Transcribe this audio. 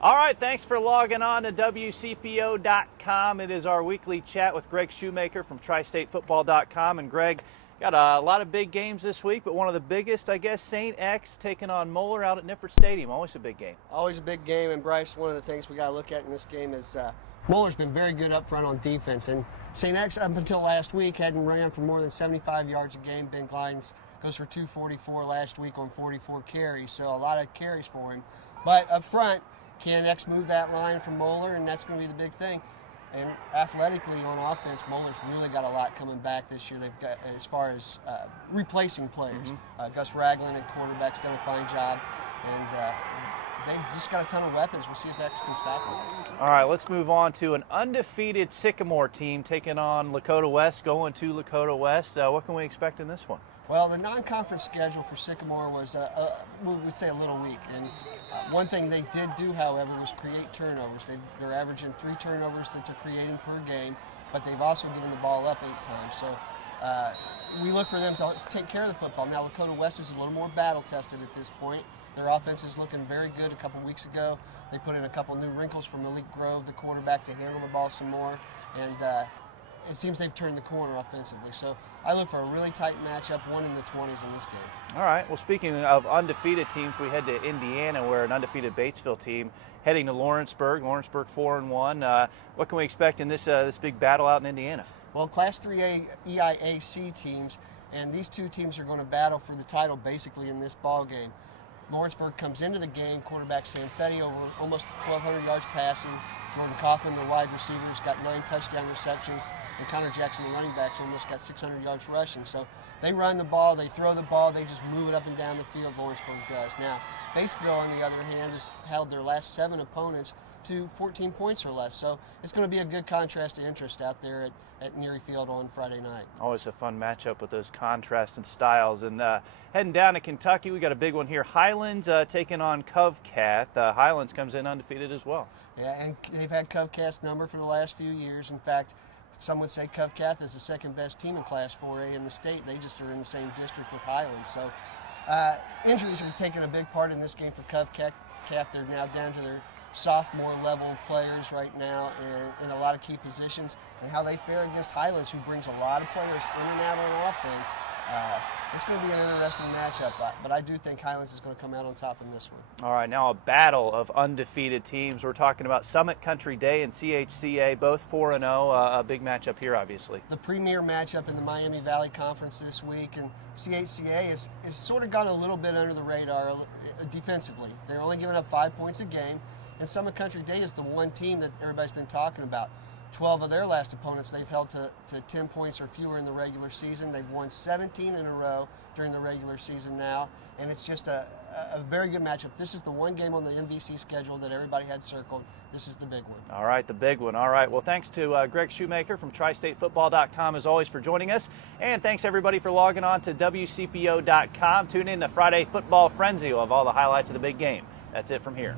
All right, thanks for logging on to WCPO.com. It is our weekly chat with Greg Shoemaker from tristatefootball.com. And Greg, got a lot of big games this week, but one of the biggest, I guess, St. X taking on Moeller out at Nippert Stadium. Always a big game. Always a big game, and Bryce, one of the things we got to look at in this game is Moeller's been very good up front on defense, and St. X up until last week hadn't ran for more than 75 yards a game. Ben Glidens goes for 244 last week on 44 carries, so a lot of carries for him. But up front, can X move that line from Moeller, and that's going to be the big thing. And athletically on offense, Moeller's really got a lot coming back this year. They've got, as far as replacing players, Gus Ragland at quarterback's done a fine job, and they've just got a ton of weapons. We'll see if X can stop them. All right, let's move on to an undefeated Sycamore team taking on Lakota West, going to Lakota West. What can we expect in this one? Well, the non-conference schedule for Sycamore was, we would say, a little weak. And one thing they did do, however, was create turnovers. They're averaging 3 turnovers that they're creating per game, but they've also given the ball up 8 times. So we look for them to take care of the football. Now, Lakota West is a little more battle-tested at this point. Their offense is looking very good. A couple weeks ago, they put in a couple new wrinkles from Malik Grove, the quarterback, to handle the ball some more. And it seems they've turned the corner offensively. So I look for a really tight matchup, one in the 20s in this game. All right. Well, speaking of undefeated teams, we head to Indiana, where an undefeated Batesville team heading to Lawrenceburg. Lawrenceburg 4-1. What can we expect in this big battle out in Indiana? Well, Class 3A EIAC teams, and these two teams are going to battle for the title basically in this ball game. Lawrenceburg comes into the game, quarterback Sanfetti over almost 1,200 yards passing. Jordan Kaufman, the wide receiver, has got 9 touchdown receptions. And Connor Jackson, the running back's almost got 600 yards rushing. So they run the ball, they throw the ball, they just move it up and down the field, Lawrenceburg does. Now, Batesville, on the other hand, has held their last 7 opponents to 14 points or less. So it's going to be a good contrast of interest out there at Neary Field on Friday night. Always a fun matchup with those contrasts and styles. And heading down to Kentucky, we got a big one here. Highlands taking on Covcath. Highlands comes in undefeated as well. Yeah, and they've had Covcath's number for the last few years. In fact, some would say Covcath is the second best team in Class 4A in the state. They just are in the same district with Highlands. So injuries are taking a big part in this game for Covcath. They're now down to their sophomore level players right now in a lot of key positions, and how they fare against Highlands, who brings a lot of players in and out on offense. It's going to be an interesting matchup, but I do think Highlands is going to come out on top in this one. All right, now a battle of undefeated teams. We're talking about Summit Country Day and CHCA, both 4-0. A big matchup here, obviously. The premier matchup in the Miami Valley Conference this week, and CHCA is sort of gone a little bit under the radar defensively. They're only giving up 5 points a game, and Summit Country Day is the one team that everybody's been talking about. 12 of their last opponents they've held to 10 points or fewer in the regular season. They've won 17 in a row during the regular season now, and it's just a very good matchup. This is the one game on the MVC schedule that everybody had circled. This is the big one. All right, the big one. All right, well, thanks to Greg Shoemaker from tristatefootball.com, as always, for joining us. And thanks, everybody, for logging on to WCPO.com. Tune in to Friday Football Frenzy. We'll have all the highlights of the big game. That's it from here.